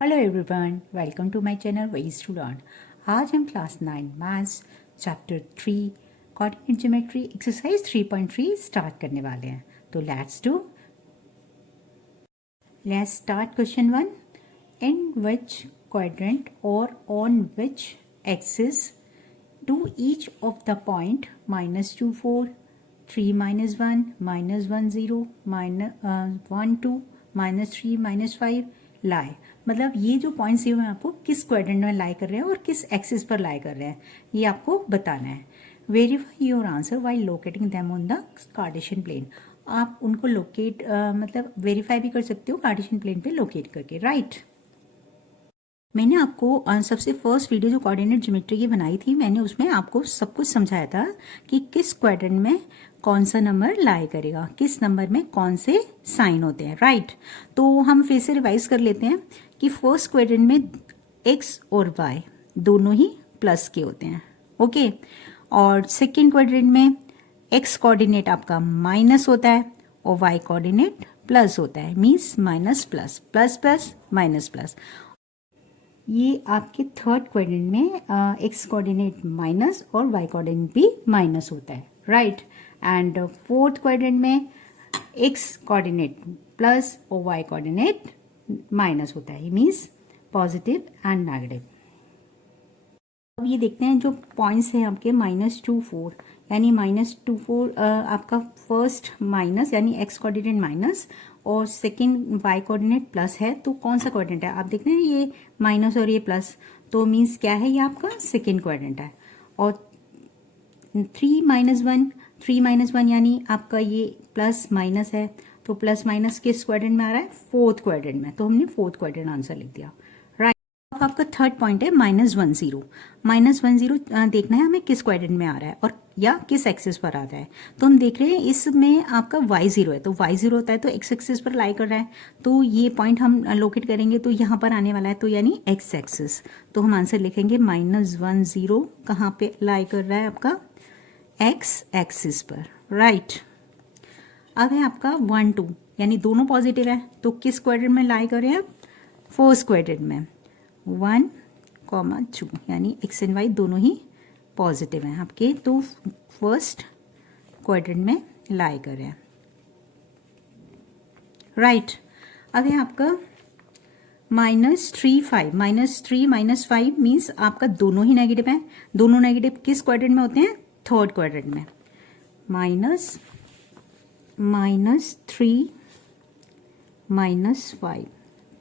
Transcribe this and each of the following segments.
Hello everyone, welcome to my channel ways to learn. आज हम class 9 maths chapter 3 coordinate geometry exercise 3.3 start करने वाले हैं। तो let's start question 1। In which quadrant or on which axis do each of the point -2 4 3 -1 -1 0 -1 2 -3 -5 लाई। मतलब ये जो points दिए हुए हैं आपको किस क्वाड्रेंट में लाई कर रहे हैं और किस एक्सिस पर लाई कर रहे हैं, ये आपको बताना है। Verify your answer while locating them on the Cartesian plane. आप उनको लोकेट मतलब वेरीफाई भी कर सकते हो कार्टेशियन प्लेन पे लोकेट करके, राइट। मैंने आपको सबसे फर्स्ट वीडियो जो कोऑर्डिनेट ज्योमेट्री की बनाई थी, मैंने उसमें आपको सब कुछ समझाया था कि किस क्वाड्रेंट में कौन सा नंबर लाई करेगा, किस नंबर में कौन से साइन होते हैं, राइट। तो हम फिर से रिवाइज कर लेते हैं कि फर्स्ट क्वाड्रेंट में एक्स और वाई दोनों ही प्लस के होते हैं, ओके। और सेकेंड क्वाड्रेंट में एक्स कोऑर्डिनेट आपका माइनस होता है और वाई कोऑर्डिनेट प्लस होता है, means minus plus plus plus minus plus. ये आपके थर्ड क्वाड्रेंट में एक्स कोऑर्डिनेट माइनस और वाई कोऑर्डिनेट भी माइनस होता है, राइट। एंड फोर्थ क्वाड्रेंट में एक्स कोऑर्डिनेट प्लस और वाई कोऑर्डिनेट माइनस होता है, मीन्स पॉजिटिव एंड नेगेटिव। अब ये देखते हैं जो पॉइंट्स हैं आपके -2 4, यानी -2 4 आपका फर्स्ट माइनस यानी एक्स कोऑर्डिनेट माइनस और सेकंड वाई कोऑर्डिनेट प्लस है, तो कौन सा क्वाड्रेंट है आप देख रहे हैं, ये माइनस और ये प्लस, तो मीन्स क्या है, ये आपका सेकंड क्वाड्रेंट है। और 3 -1 यानी आपका ये प्लस माइनस है, तो प्लस माइनस किस क्वाड्रेंट में आ रहा है, फोर्थ क्वाड्रेंट में, तो हमने फोर्थ क्वाड्रेंट आंसर लिख दिया, राइट। अब आपका थर्ड पॉइंट है -1 0। -1 देखना है हमें किस क्वाड्रेंट में आ रहा है और या किस एक्सिस पर आ रहा है। तो हम देख रहे हैं इसमें आपका y0 है, तो y0 होता है तो x एक्सिस पर लाई कर रहा है, तो ये पॉइंट हम लोकेट करेंगे तो यहाँ पर आने वाला है, तो यानी x एक्सिस। तो हम आंसर लिखेंगे -1 0 कहाँ पे लाई कर रहा है, आपका x एक्सिस पर, राइट। अब है आपका 1 2, यानी दोनों पॉजिटिव है, तो किस क्वाड्रेंट में लाई कर रहे हैं, फर्स्ट क्वाड्रेंट में 1, 2, यानी x एंड y दोनों ही पॉजिटिव हैं आपके, तो फर्स्ट क्वाड्रेंट में लाई कर रहे हैं, राइट। अब है आपका -3 5 -3 - 5 मीन्स आपका दोनों ही नेगेटिव हैं। दोनों नेगेटिव किस क्वाड्रेंट में होते हैं, थर्ड क्वाड्रेंट में। -3 -5,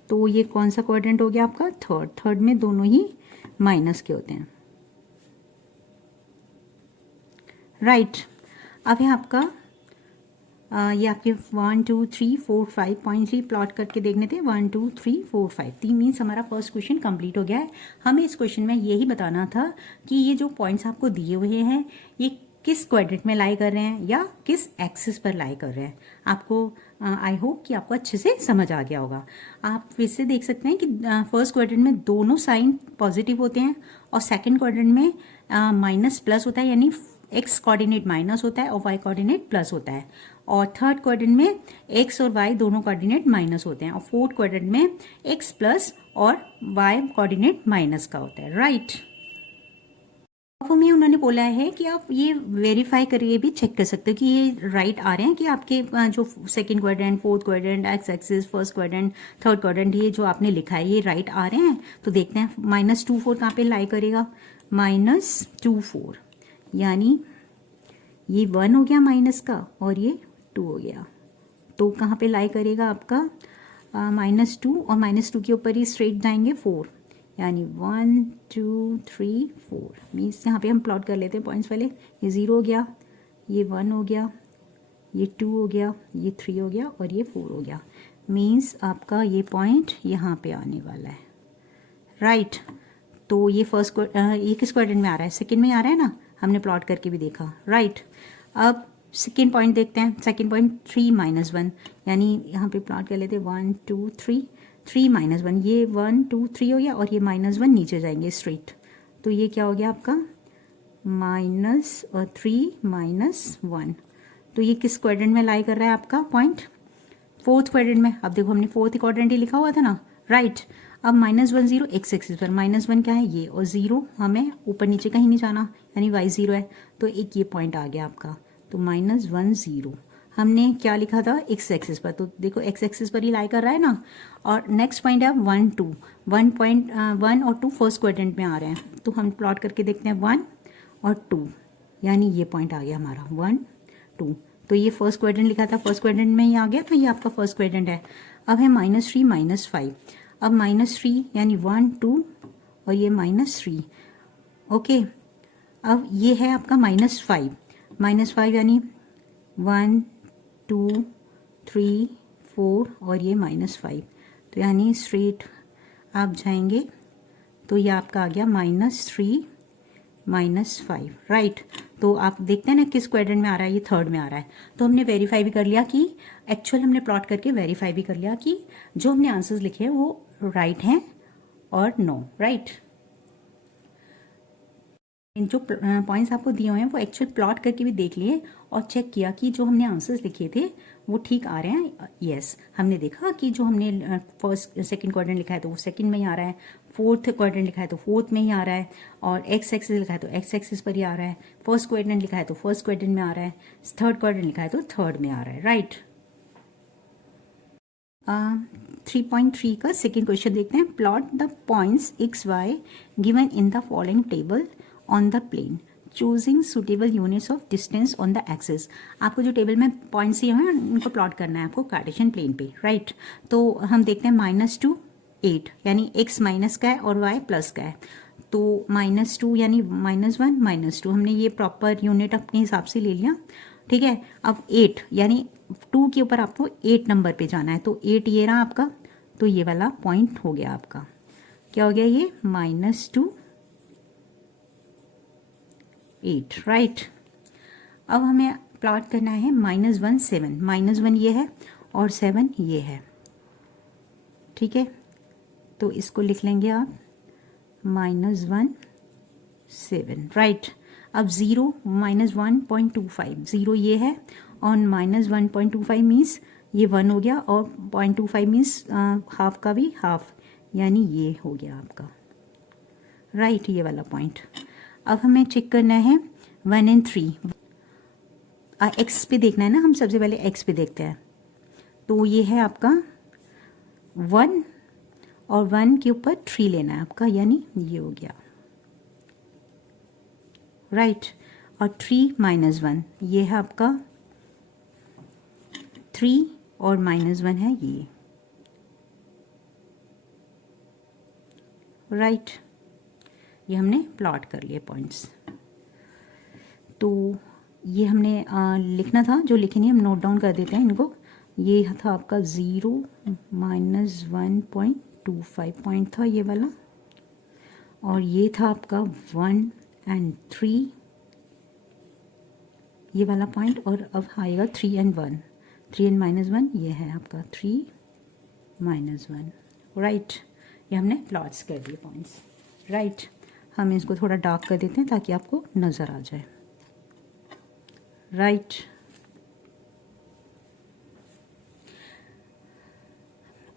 तो ये कौन सा क्वाड्रेंट हो गया आपका, थर्ड में दोनों ही माइनस के होते हैं, राइट। अब है आपका ये आपके 1 2 3 4 5 पॉइंट ही प्लॉट करके देखने थे, 1 2 3 4 5 3 मीन्स हमारा फर्स्ट क्वेश्चन कंप्लीट हो गया है। हमें इस क्वेश्चन में यही बताना था कि ये जो पॉइंट्स आपको दिए हुए हैं ये किस क्वाड्रेंट में लाई कर रहे हैं या किस एक्सिस पर लाई कर रहे हैं। आपको आई होप कि आपको अच्छे से समझ आ गया होगा। आप फिर से देख सकते हैं कि फर्स्ट क्वाड्रेंट में दोनों साइन पॉजिटिव होते हैं और सेकंड क्वाड्रेंट में माइनस प्लस होता है, यानी एक्स कोऑर्डिनेट माइनस होता है और वाई कोऑर्डिनेट प्लस होता है। और थर्ड क्वाड्रेंट में एक्स और वाई दोनों कोऑर्डिनेट माइनस होते हैं और फोर्थ क्वाड्रेंट में एक्स प्लस और वाई कोऑर्डिनेट माइनस का होता है, राइट। अब हमें उन्होंने बोला है कि आप ये वेरीफाई करके भी चेक कर सकते हो कि ये राइट आ रहे हैं कि आपके जो second quadrant, fourth quadrant, x axis, first quadrant, third quadrant, ये जो आपने लिखा है ये राइट आ रहे हैं। तो देखते हैं -2 4 कहाँ पे लाई करेगा, -2 4 यानी ये 1 हो गया माइनस का और ये 2 हो गया, तो कहाँ पे लाई करेगा आपका -2 और -2 के ऊपर ही स्ट्रेट जाएंगे 4, यानी 1 2 3 4 मीन्स यहाँ पे हम प्लॉट कर लेते हैं पॉइंट्स वाले। ये 0 हो गया, ये 1 हो गया, ये 2 हो गया, ये 3 हो गया और ये 4 हो गया, मीन्स आपका ये पॉइंट यहाँ पे आने वाला है, राइट। तो ये फर्स्ट ये किस क्वाड्रेंट में आ रहा है, सेकंड में आ रहा है ना, हमने प्लॉट करके भी देखा, राइट। अब सेकेंड पॉइंट देखते हैं, सेकेंड पॉइंट 3 -1, यानी यहाँ पे प्लॉट कर लेते हैं 1 2 3 3 -1, ये 1 2 3 हो गया और ये -1 नीचे जाएंगे स्ट्रेट, तो ये क्या हो गया आपका -3 -1, तो ये किस क्वाड्रेंट में लाई कर रहा है आपका पॉइंट, फोर्थ क्वाड्रेंट में। अब देखो हमने फोर्थ क्वाड्रेंट ही लिखा हुआ था ना, राइट। अब -1 0 एक्स एक्सिस पर -1 क्या है ये, और 0 हमें ऊपर नीचे कहीं नहीं जाना, यानी y 0 है, तो एक ये पॉइंट आ गया आपका। तो -1 0 हमने क्या लिखा था एक्स एक्सिस पर, तो देखो एक्स एक्सिस पर ही लाई कर रहा है ना। और नेक्स्ट पॉइंट है 1 2, 1 और 2 फर्स्ट क्वाड्रेंट में आ रहे हैं, तो हम प्लॉट करके देखते हैं 1 और 2, यानी ये पॉइंट आ गया हमारा 1 2। तो ये फर्स्ट क्वाड्रेंट लिखा था, फर्स्ट क्वाड्रेंट में ही आ गया, तो ये आपका फर्स्ट क्वाड्रेंट है। अब है -3 -5, अब -3 यानी 1 2 और ये -3, ओके। अब ये है आपका -5 यानी 1 2 3 4 और ये -5, तो यानी स्ट्रेट आप जाएंगे तो ये आपका आ गया -3 -5, राइट। तो आप देखते हैं ना किस क्वाड्रेंट में आ रहा है, ये थर्ड में आ रहा है। तो हमने वेरीफाई भी कर लिया कि एक्चुअल, हमने प्लॉट करके वेरीफाई भी कर लिया कि जो हमने आंसर्स लिखे हैं वो राइट हैं और नो, राइट। जो पॉइंट्स आपको दिए हुए हैं वो एक्चुअल प्लॉट करके भी देख लिए और चेक किया कि जो हमने आंसर्स लिखे थे वो ठीक आ रहे हैं। यस, हमने देखा कि जो हमने फर्स्ट सेकंड क्वाड्रेंट लिखा है तो वो सेकंड में ही आ रहा है, फोर्थ क्वाड्रेंट लिखा है तो फोर्थ में ही आ रहा है, और एक्स एक्सिस लिखा है तो एक्स एक्सिस पर ही आ रहा है, फर्स्ट क्वाड्रेंट लिखा है तो फर्स्ट क्वाड्रेंट में आ रहा है, थर्ड क्वाड्रेंट लिखा है तो थर्ड में आ रहा है, राइट। 3.3 का सेकेंड क्वेश्चन देखते हैं। Plot the points X Y given in the following table on the plane, choosing suitable units of distance on the axis. आपको जो टेबल में पॉइंट्स दिए हुए हैं उनको प्लॉट करना है आपको कार्टेशियन प्लेन पे, राइट। तो हम देखते हैं -2 8, यानी x माइनस का है और y प्लस का है, तो -2 यानी -1 -2, हमने ये प्रॉपर यूनिट अपने हिसाब से ले लिया, ठीक है। अब 8 यानी 2 के ऊपर आपको 8 नंबर पे जाना है, तो 8 ये रहा आपका, तो ये वाला पॉइंट हो गया आपका, क्या हो गया ये -2 8, राइट। अब हमें प्लॉट करना है -1 7, -1 ये है और 7 ये है, ठीक है। तो इसको लिख लेंगे आप -1 7, राइट। अब 0 -1.25, 0 ये है और -1.25 मीन्स ये 1 हो गया, और 0.25 मीन्स हाफ का भी हाफ, यानी ये हो गया आपका, राइट, ये वाला पॉइंट। अब हमें चेक करना है 1 और 3, एक्स पे देखना है ना, हम सबसे पहले एक्स पे देखते हैं। तो ये है आपका 1 और 1 के ऊपर 3 लेना है आपका, यानी ये हो गया, राइट। और 3 -1 ये है आपका 3 और -1 है ये, राइट। ये हमने प्लॉट कर लिए पॉइंट्स। तो ये हमने लिखना था, जो लिखे नहीं हम नोट डाउन कर देते हैं इनको। ये था आपका 0 -1.25 पॉइंट था ये वाला, और ये था आपका 1 और 3 ये वाला पॉइंट, और अब आएगा 3 और 1, 3 और -1 ये है आपका 3 -1, राइट। ये हमने प्लॉट्स कर दिए पॉइंट्स, राइट। हम इसको थोड़ा डार्क कर देते हैं ताकि आपको नज़र आ जाए, राइट।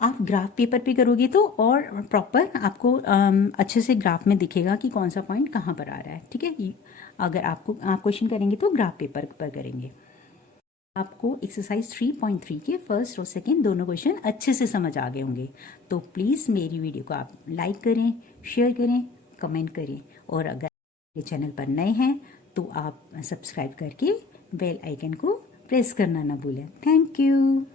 आप ग्राफ पेपर पे करोगे तो और प्रॉपर आपको अच्छे से ग्राफ में दिखेगा कि कौन सा पॉइंट कहाँ पर आ रहा है, ठीक है। अगर आप क्वेश्चन करेंगे तो ग्राफ पेपर पर करेंगे। आपको एक्सरसाइज 3.3 के फर्स्ट और सेकंड दोनों क्वेश्चन अच्छे से समझ आ गए होंगे। तो प्लीज़ मेरी वीडियो को आप लाइक करें, शेयर करें, कमेंट करें, और अगर ये चैनल पर नए हैं तो आप सब्सक्राइब करके बेल आइकन को प्रेस करना ना भूलें। Thank you.